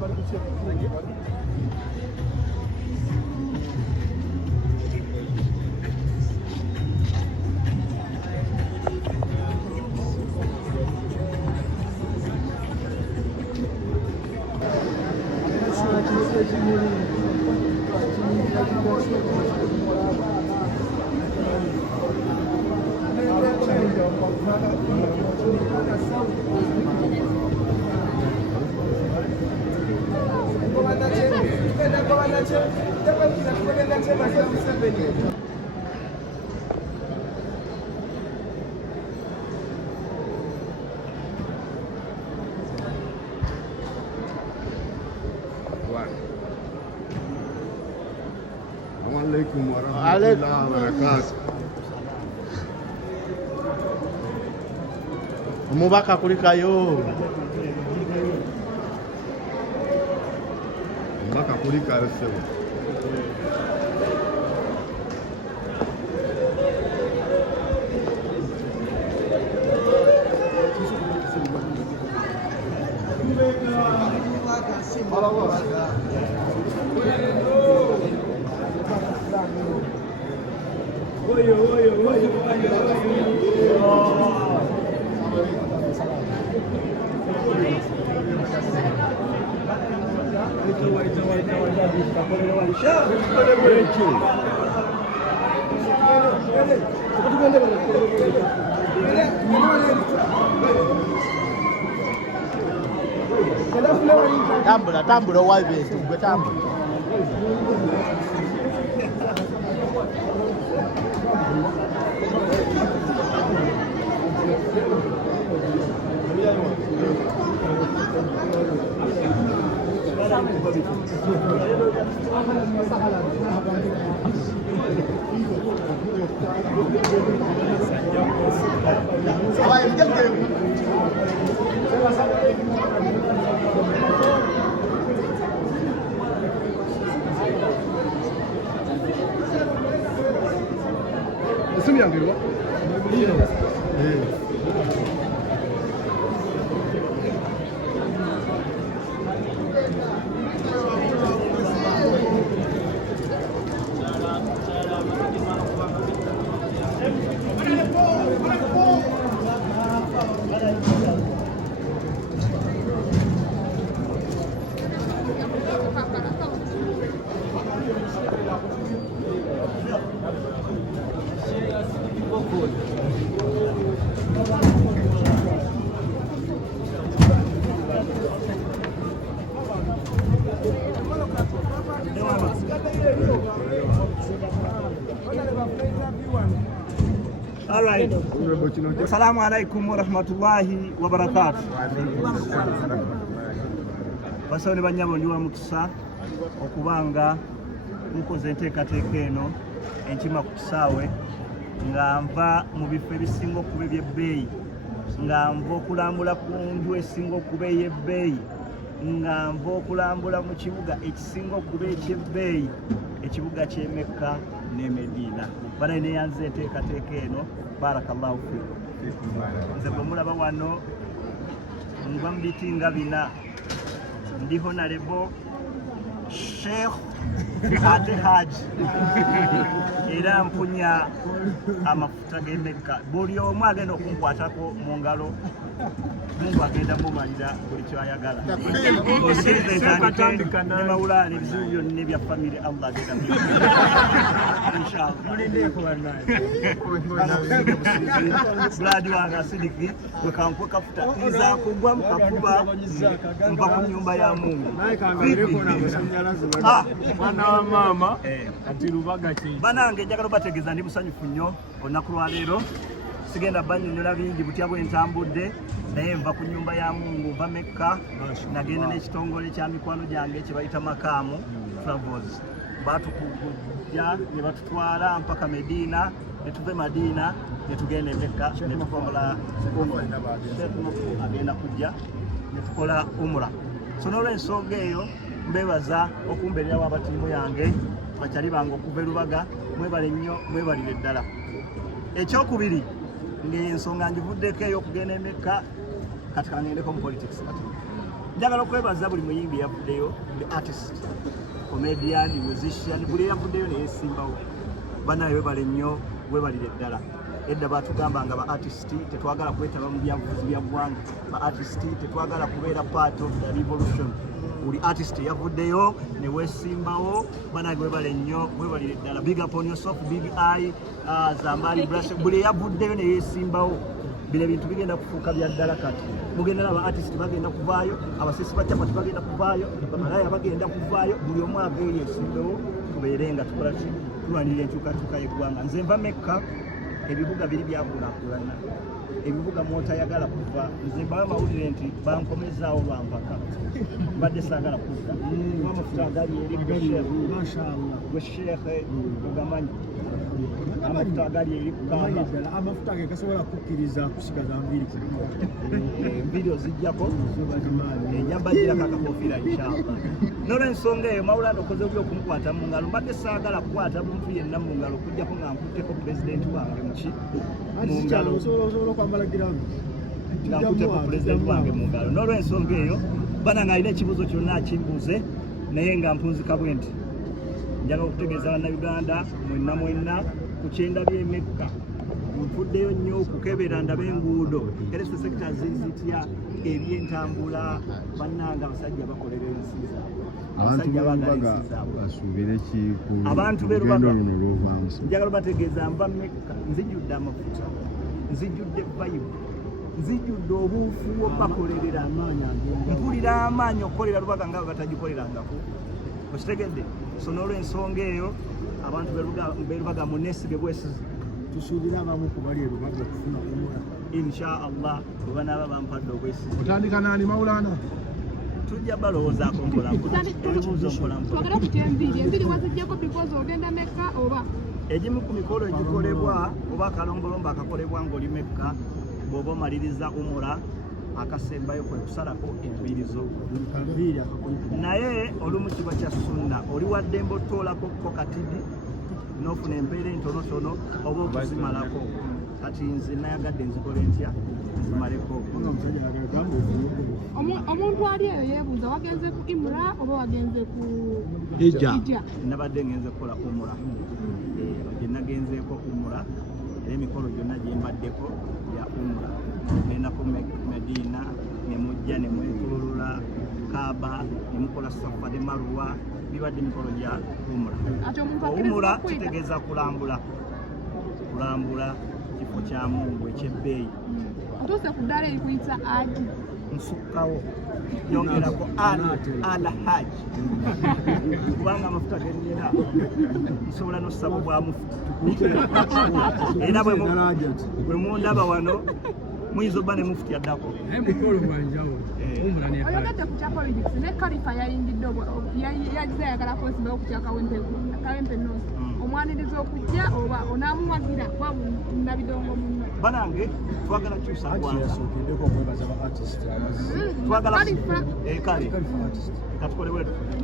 Assalamualaikum warahmatullahi wabarakatuh. Umubaka kulikayo. Umubaka kulikayo sebo. Tambula tambula wabintu gwe tambula. Isim yang kedua. All right. Assalamu alaikum wa rahmatullahi wa barakatuh. Basawuli banyabo ndi wa mukisa okubanga mukoze enteekateeka eno enkima ku kisaawe nga nva mu bifo ebisinga okuba ebyebbeeyi, nga nva okulambula ku nju esinga okuba ey'ebbeeyi, nga nva okulambula mu kibuga ekisinga okuba ekyebbeeyi, ekibuga ky'Emekka ne Medina. Bana neyanze enteekateeka eno, barakallahu fiikum. Nze bwe mulaba wano nva mu biti nga bina, ndi Honorable Sheikh ate Haji era mpunya amafuta g'Emekka. Buli omu agenda okunkwatako mu ngalo, Mungu agenda mumalira buli kyayagala. Osiriza entandike ne mawulaani ebizibu byonna ebya famire Allah agenda inshallah. Buladi wange Asidiki bwe kankwe kafuta iza kugwa mu kafuba nva ku nnyumba ya Mungu. Mwana wa mama ati lubaga ki banange njagala obategeeza ndi musanyufu nnyo olunaku lwa leero. Sigenda bannyonnyola bingi butya bwe ntambudde, naye nva ku nnyumba ya Mungu, nva Mekka, nagenda n'ekitongole kya mikwano gyange kye bayita Makamu Travels. Batukujja ne batutwala mpaka Medina, ne tuve Madina ne tugenda Mekka ne tukola agenda kujja ne tukola umra. So n'olw'ensonga eyo mbebaza okumbeererawo abatiimu yange bakyali bange okuva e Lubaga. Mwebale nnyo, mwebalire ddala. Ekyokubiri ng'ensonga ngivuddeko ey'okugenda e Mekka, kati kangendeko mu politics kati. njagala okwebaza buli muyimbi yavuddeyo, the artist, comedian, musician, buli yavuddeyo ne yeesimbawo. Banaye webale nnyo, webalire ddala. Edda batugambanga ba artist tetwagala kwetaba mu byabufuzi bya ggwanga, ba artist tetwagala kubeera part of the revolution. Buli artist yavuddeyo ne weesimbawo, banaye webale nnyo, webalire ddala. Big up on yourself, Big Eye, Zambali Brush, buli yavuddeyo ne yeesimbawo. Bino ebintu bigenda kufuuka bya ddala kati. Mugenda n'aba artist bagenda kuvaayo, abasisi ba Chapati bagenda kuvaayo, bamalaya bagenda kuvaayo, buli omu aveeyo yeesimbewo, tubeere nga tukola ki, tulwanirira enkyukakyuka y'eggwanga. Nze nva Mecca, ebibuga biri byakulaakulana, ebibuga mwotayagala kuva. Nze mbayo mawulire nti bankomezaawo lwampaka, mbadde saagala kuzza. Amafuta agali eri gwe sheekhe ogamanyi, amafuta agali eri kugamba amafuta ge gasobola kukkiriza kusigaza nviiri ku enviiri oziggyako nyambagirako akakofiira inshallah. N'olw'ensonga eyo Mawulana okoze obubi okumukwata mu ngalo, mbadde saagala kukwata muntu yenna mu ngalo okuggyako nga nkutteko pulezidenti wange mu ngalo, osobola okwambala giramu nga nkutteko pulezidenti wange mu ngalo. N'olw'ensonga eyo bananga alina ekibuuzo kyonna akimbuuze, naye nga mpunzika bwe nti njagala okutegeeza bannayuganda mwenna ku kyendabye Mecca. Nfuddeyo nnyo okukebera ndabe enguudo era sekita zitya ebyentambula, bannanga abasajja bakolera ensi zaabwe, abasajja baagala ensi zaabwe. Abantu b'e Lubaga njagala bategeeza nva Mecca nzijjudde amafuta, nzijjudde Bible, nzijjudde obuufu obakolerera, mpulira amaanyi okukolera Lubaga nga batagikolerangako. Okitegedde? So n'olw'ensonga eyo abantu b'e Lubaga muneesige bwesizi. tusuubira abamu ku bali e Lubaga okufuna omula Inshallah bwe banaaba bampadde obwesizi. Otandika nani Mawulana? Tujja balowoozaako mpolampola. Ebibuuzo mpolampola. Twagala kutya enviiri waziggyako because ogenda Mecca oba? Egimu ku mikolo egikolebwa oba akalombolombo akakolebwa ng'oli Mecca, bw'oba omaliriza umura akasembayo kwe kusalako enviiri zo. kanviiri Naye olumu kiba kya sunna, oli waddembe otoolako ko katidi n'ofuna empeera entonotono oba okuzimalako. Kati nze nayagadde nzikole ntya nzimaleko. Omuntu ali eyo yeebuuza wagenze ku Imra oba wagenze ku Hijja? Nabadde ngenze kukola umura, gye nagenzeeko umura era emikolo gyonna gye mbaddeko bya umura. Nendako Medina ne mujja ne mwetoolola Kaaba ne mukola Safa ne Marwa, bibadde emikolo gya umura. Umura kitegeeza kulambula kifo kya Mungu ekyebbeeyi. Otuuse ku ddala erikuyita Aji. Nsukkawo yongerako Al-Hajj kubanga amafuta gennina nsobola n'osaba bwa mufuti era bwe mundaba wano muyinza obba ne mufuti addako. Oyogedde ku kya politics ne Khalifa yayingidde yagize ayagala kwesimbawo ku kya Kawempe North. Omwaniriza okujja oba onaamuwagira kuba Nabidongo munno? Banange twagala kyusa ggwanga, sokedeko okwebaza ba artist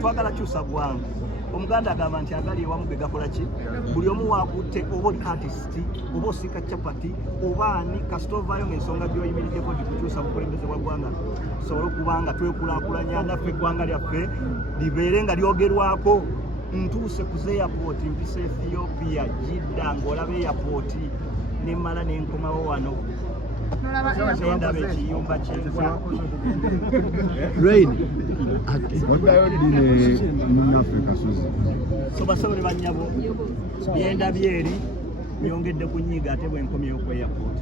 twagala kyusa ggwanga. Omuganda agamba nti agali ewamu ge gakola ki? Buli omu waakutte oba oli artist oba osiika Chapati oba ani kasita ovaayo ng'ensonga gy'oyimiriddeko gikukyusa bukulembeze bwa ggwanga tusobole okuba nga twekulaakulanya naffe eggwanga lyaffe libeere nga lyogerwako. Ntuuse ku airport mpisa Ethiopia Jidda ng'olaba airport nemmala n'enkomawo wano ndaba ekiyumba ky'enva. Rain. Oddayo ddi ne munnaffe Kasozi? So basobole bannyabo byendabye eri byongedde ku nnyiga ate bwe nkomyeyo ku airport.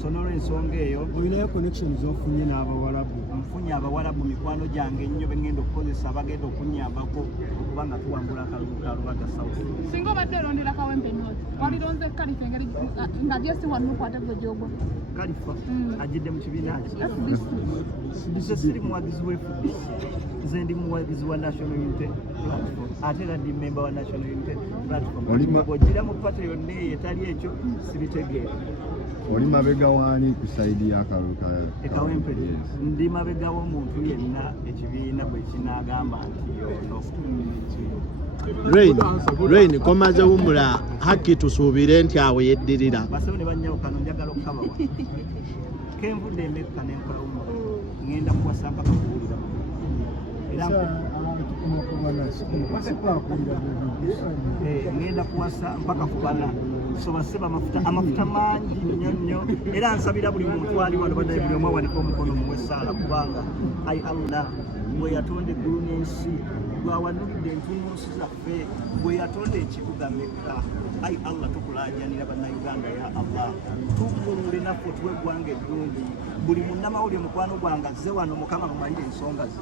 So n'olw'ensonga eyo olinayo connection z'ofunye n'Abawarabu? nfunye Abawarabu mikwano gyange ennyo be ngenda okukozesa abagenda okunnyambako okuba nga tuwangula akalulu ka Lubaga South. Singa obadde olondera Kawempe North walironze Khalifa engeri nga gyesi wannuku ate gwe gyogwa? Khalifa ajjidde mu kibiina ki? FDC. Nze siri muwagizi wa FDC, nze ndi muwagizi wa National Unity Platform ate era ndi memba wa National Unity Platform. Bw'ojjira mu pate yonna eyo etali ekyo sibitegeera. Oli mabega waani ku sayidi y'akalulu ka Kawempe? Ndi mabega w'omuntu yenna ekibiina bwe kinaagamba nti yono. Rain komaze wumula haki tusuubire nti awe yeddirira. Basabe ne bannyawukano njagala okukabawa. Kenvudde Mecca ne nkola umura. ngenda kuwasa mpaka kuwulira era ngenda kuwasa mpaka kubana sobaseba amafuta mangi nnyo era nsabira buli muntu ali wano baddayo buli omu awanika omukono muwesaala kubanga ayi Allah gwe yatonda eggulu n'ensi gwawanulidde entunnunsi zaffe gwe yatonda ekibuga Mekka ayi Allah tukulajanira bannayuganda ya Allah tugulule naffe tuwe eggwanga eddungi buli munnamawulire mukwano gwange azze wano Mukama mumalire ensonga ze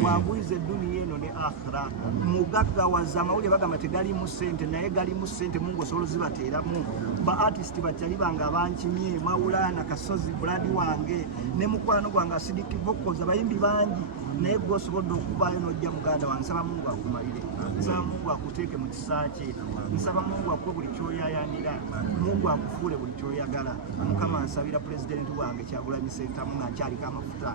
mwaguyiza edduniya eno ne akhira mugaggawaza amawulire bagamba tegalimu ssente naye galimu ssente Mungu osobola zibateeramu ba artist bakyali bange abankimye Mawulana Kasozi Brad wange ne mukwano gwange Asidiki Vokoza bayimbi bangi naye gwe osobodde okuvaayo n'ojja muganda wange nsaba Mungu akumalire nsaba Mungu akuteeke mu kisa kye nsaba Mungu akuwe buli kyoyayanira Mungu akufuule buli kyoyagala Mukama nsabira pulezidenti wange Kyagulanyi Ssentamu nkyaliko amafuta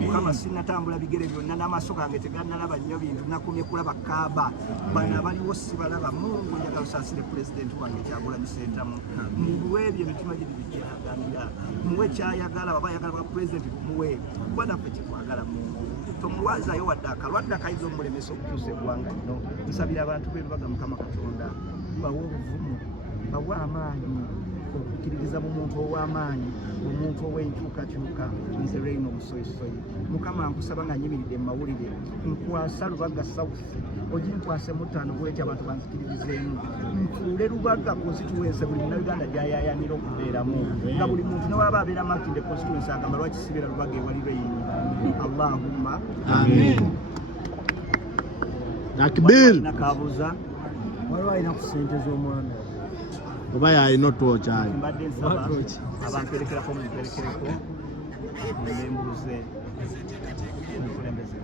Mukama sinnatambula bigere byonna n'amaaso gange tegannalaba nnyo bintu nakumye kulaba Kaaba bano abaliwo sibalaba Mungu njagala osaasire pulezidenti wange Kyagulanyi Ssentamu muwe ebyo emitima giri bijjaganira muwe kyayagala baba ayagala bwa pulezidenti muwe kuba naffe kikwagala Mungu tomulwazayo wadde akalwadde akayiza omulemesa okutuusa eggwanga lino nsabira abantu beerubaga Mukama Katonda bawe obuvumu bawe amaanyi okukkiririza mu muntu ow'amaanyi omuntu ow'enkyukakyuka nze Reino Musoyisoyi Mukama nkusaba nga nyimiridde mu mawulire nkwasa Lubaga South oginkwase mu ttaano bwekyo abantu banzikiririzeemu ntuule Lubaga constituency buli munnayuganda gy'ayayanira okubeeramu nga buli muntu ne waba abeera Makindye constituency agamba lwaki sibeera Lubaga ewali Reino Allahumma amin Takbir nakabuuza waliwo alina ku ssente z'omwana oba yalina otwokyali mbadde nsaba abamperekerako mumperekereko nembuuze omukulembeze